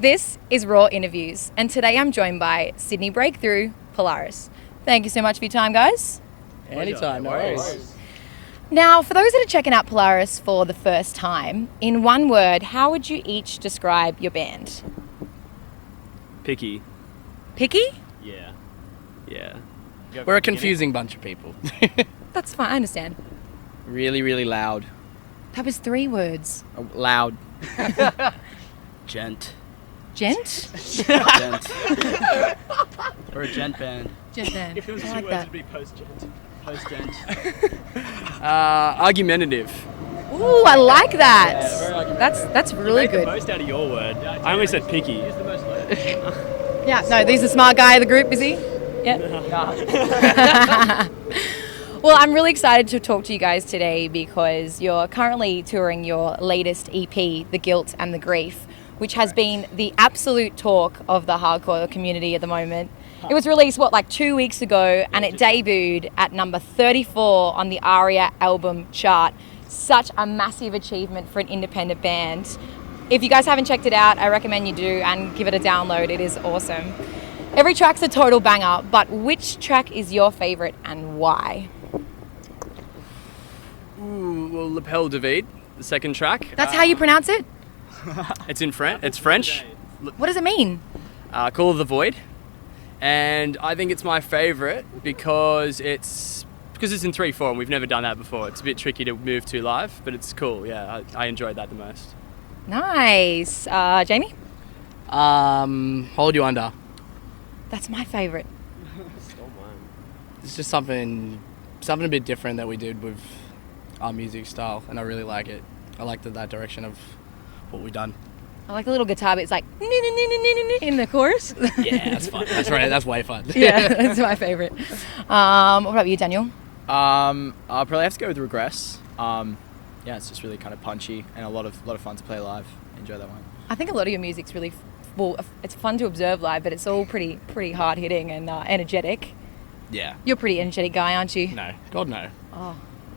This is Rawr Interviews, and today I'm joined by Sydney Breakthrough, Polaris. Thank you so much for your time, guys. Anytime, no worries. Now, for those that are checking out Polaris for the first time, in one word, how would you each describe your band? Picky. Picky? Yeah. We're a confusing bunch of people. That's fine, I understand. Really, really loud. That was 3 words. Loud. Gent. Gent? Gent. We're a gent band. Gent band. If it was I 2 like words, that. it'd be post-gent. Post-gent. Argumentative. Ooh, I like that. Yeah, very argumentative. That's really Make the good. most out of your word. I only said picky. Yeah, no, he's the smart guy of the group, is he? Yeah. Well, I'm really excited to talk to you guys today because you're currently touring your latest EP, The Guilt and the Grief, which has been the absolute talk of the hardcore community at the moment. It was released, 2 weeks ago, and it debuted at number 34 on the ARIA album chart. Such a massive achievement for an independent band. If you guys haven't checked it out, I recommend you do and give it a download. It is awesome. Every track's a total banger, but which track is your favorite and why? Ooh, well, Lapel David, the second track. That's how you pronounce it? It's in French. It's French. What does it mean? Call of the Void. And I think it's my favorite because it's in 3/4 and we've never done that before. It's a bit tricky to move to live, but it's cool. Yeah, I enjoyed that the most. Nice. Jamie? Hold You Under. That's my favorite. It's just something a bit different that we did with our music style, and I really like it. I like that direction of what we've done. I like the little guitar bit. It's like in the chorus. Yeah, that's fun. That's right. That's way fun. Yeah, that's my favorite. What about you, Daniel? I'll probably have to go with Regress. Yeah, it's just really kind of punchy and a lot of fun to play live. Enjoy that one. I think a lot of your music's really, it's fun to observe live, but it's all pretty hard hitting and energetic. Yeah. You're a pretty energetic guy, aren't you? No. God, no. Oh.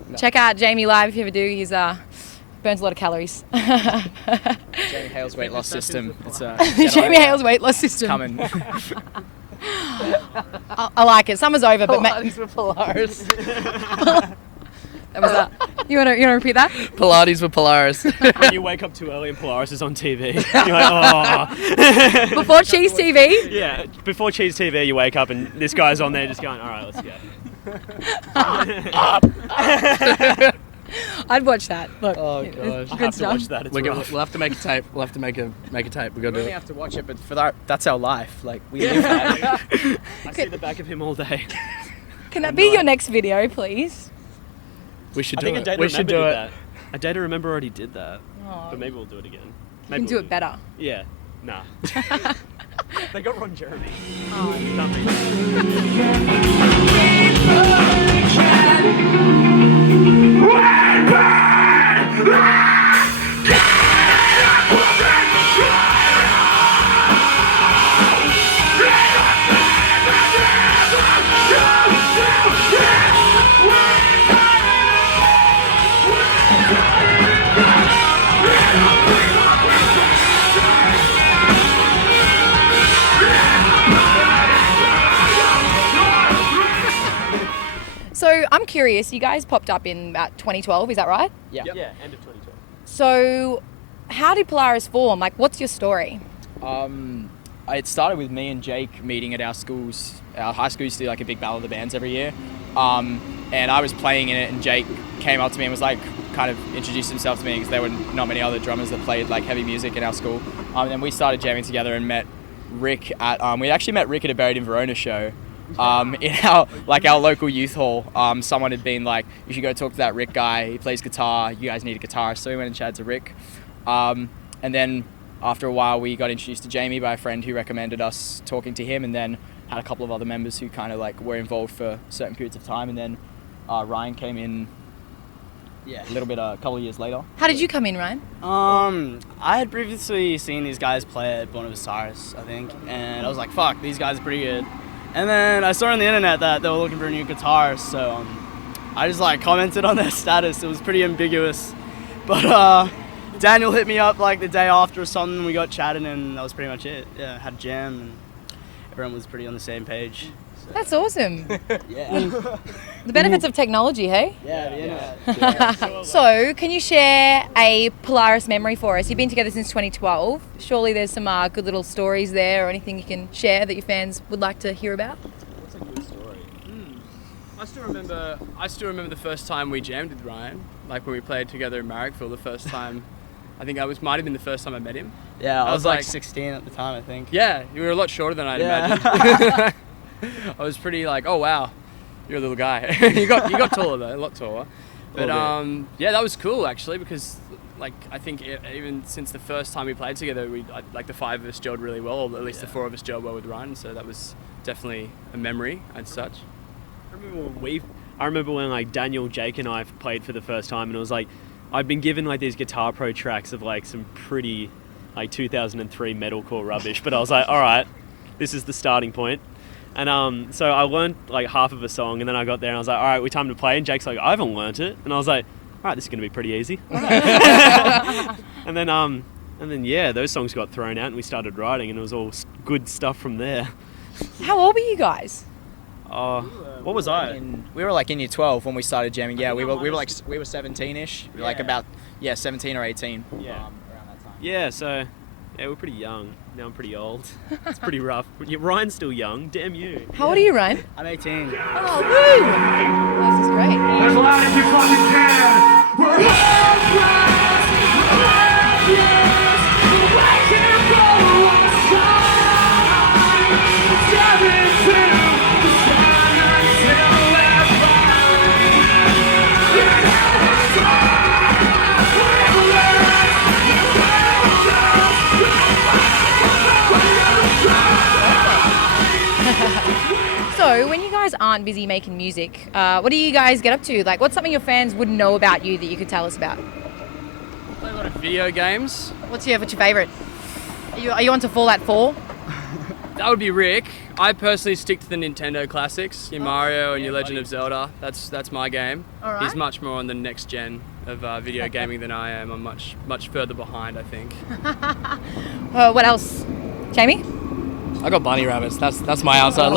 No. Check out Jamie live if you ever do. He's burns a lot of calories. Jamie Hale's weight loss system. It's Jamie Hale's weight loss system. coming. I like it. Summer's over, but Pilates with Polaris. that was that. You want to repeat that? Pilates with Polaris. When you wake up too early and Polaris is on TV, you're like, oh. Before Cheese TV? Yeah, before Cheese TV, you wake up and this guy's on there just going, all right, let's go. I'd watch that. Look, Oh, gosh. it's I good have to stuff. watch that. It's rough. We'll have to make a tape. We'll have to make a tape. We We gotta do only it. have to watch it, but for that's our life. Like we live that. I see the back of him all day. Can that be your next video, please? We should I do think it. A Day to We should Remember do did it. that. A Day to Remember already did that. Oh, But maybe we'll do it again. you Maybe can do we'll it better. Yeah. Nah. They got Ron Jeremy. Oh. So I'm curious, you guys popped up in about 2012, is that right? Yeah. Yeah, end of 2012. So how did Polaris form? Like, what's your story? It started with me and Jake meeting at our schools. Our high school used to do like a big battle of the bands every year. And I was playing in it and Jake came up to me and was like, kind of introduced himself to me because there were not many other drummers that played like heavy music in our school. And then we started jamming together and met Rick at, we actually met Rick at a Buried in Verona show. In our local youth hall. Someone had been like, you should go talk to that Rick guy, he plays guitar, you guys need a guitarist. So we went and chatted to Rick. And then after a while we got introduced to Jamie by a friend who recommended us talking to him, and then had a couple of other members who kind of like were involved for certain periods of time, and then Ryan came in a couple of years later. How did you come in, Ryan? I had previously seen these guys play at Born of Osiris, I think, and I was like, fuck, these guys are pretty good. And then I saw on the internet that they were looking for a new guitarist, so I just like commented on their status. It was pretty ambiguous, but Daniel hit me up like the day after or something. We got chatting, and that was pretty much it. Yeah, had a jam, and everyone was pretty on the same page. So. That's awesome. Yeah. The benefits of technology, hey? Yeah, the internet. So, can you share a Polaris memory for us? You've been together since 2012. Surely there's some good little stories there or anything you can share that your fans would like to hear about? What's a good story? I still remember the first time we jammed with Ryan, like when we played together in Marrickville the first time. I think might have been the first time I met him. Yeah, I was like 16 at the time, I think. Yeah, you were a lot shorter than I'd imagined. I was pretty like, oh wow, you're a little guy. you got taller though, a lot taller. But yeah, that was cool actually, because like I think even since the first time we played together, like the five of us gelled really well, or at least the four of us gelled well with Ryan. So that was definitely a memory and such. I remember when like Daniel, Jake, and I played for the first time, and it was like I'd been given like these Guitar Pro tracks of like some pretty like 2003 metalcore rubbish, but I was like, all right, this is the starting point. And so I learned like half of a song, and then I got there and I was like, all right, we time to play. And Jake's like, I haven't learnt it, and I was like, all right, this is gonna be pretty easy. and then yeah, those songs got thrown out, and we started writing, and it was all good stuff from there. How old were you guys? What was I? We were like in year 12 when we started jamming. Yeah, we were 17-ish. We were like about 17 or 18. Yeah. Around that time. Yeah, so yeah, we're pretty young. Now I'm pretty old. It's pretty rough. Ryan's still young. Damn you. How old are you, Ryan? I'm 18. Oh, woo! This is great. As loud as you fucking can. We're So, when you guys aren't busy making music, what do you guys get up to? Like, what's something your fans wouldn't know about you that you could tell us about? Play a lot of video games. What's your favourite? Are you onto Fallout 4? That would be Rick. I personally stick to the Nintendo classics, your Mario and your Legend of Zelda. That's my game. All right. He's much more on the next gen of video gaming than I am. I'm much further behind, I think. What else? Jamie? I got bunny rabbits. That's my answer.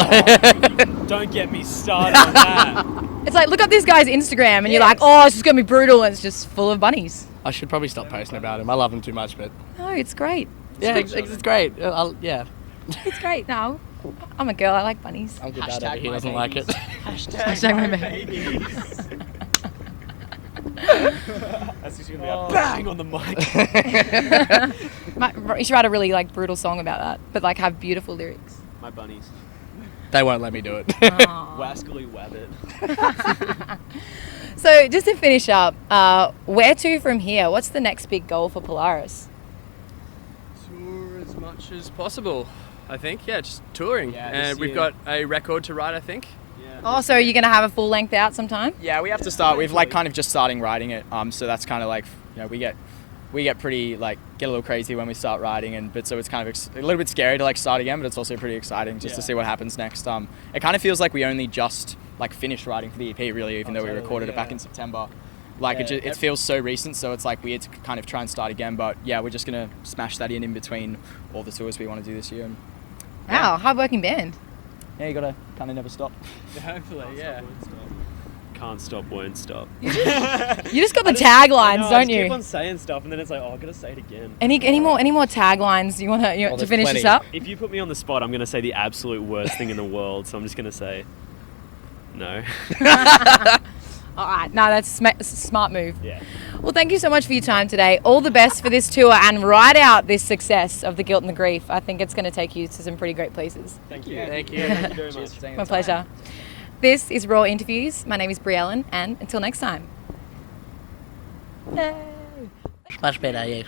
Don't get me started on that. It's like, look up this guy's Instagram and you're like, oh, it's just going to be brutal, and it's just full of bunnies. I should probably stop posting about him. I love him too much, but No, it's great. yeah, it's great. Yeah, It's great. No, I'm a girl. I like bunnies. I'm good at it. He doesn't like it. Hashtag my baby. That's just gonna be a bang on the mic. You should write a really like brutal song about that, but like have beautiful lyrics. My bunnies. They won't let me do it. Aw. Wascally wabbit. So just to finish up, where to from here? What's the next big goal for Polaris? Tour as much as possible, I think. Yeah, just touring. Yeah, and this we've year. got a record to write, I think. Oh, so you're gonna have a full length out sometime? Yeah, we have to start. We've like kind of just starting writing it. So that's kind of like, we get pretty like get a little crazy when we start writing, but so it's kind of a little bit scary to like start again, but it's also pretty exciting just to see what happens next. It kind of feels like we only just like finished writing for the EP really, even though we recorded it back in September. Like it feels so recent, so it's like weird to kind of try and start again. But yeah, we're just gonna smash that in between all the tours we want to do this year. Wow, hard-working band. Yeah, you gotta kind of never stop. Hopefully, yeah. Can't stop, won't stop. You just got the taglines, I don't keep you? on saying stuff, and then it's like, oh, I gotta say it again. Any more taglines you want to there's finish plenty. this up? If you put me on the spot, I'm gonna say the absolute worst thing in the world. So I'm just gonna say no. All right, no, that's a smart move. Yeah. Well, thank you so much for your time today. All the best for this tour and ride out this success of The Guilt and the Grief. I think it's going to take you to some pretty great places. Thank you. Thank you. Thank you very much. My pleasure. This is Rawr Interviews. My name is Briellen, and until next time. Yay. Much better, yes.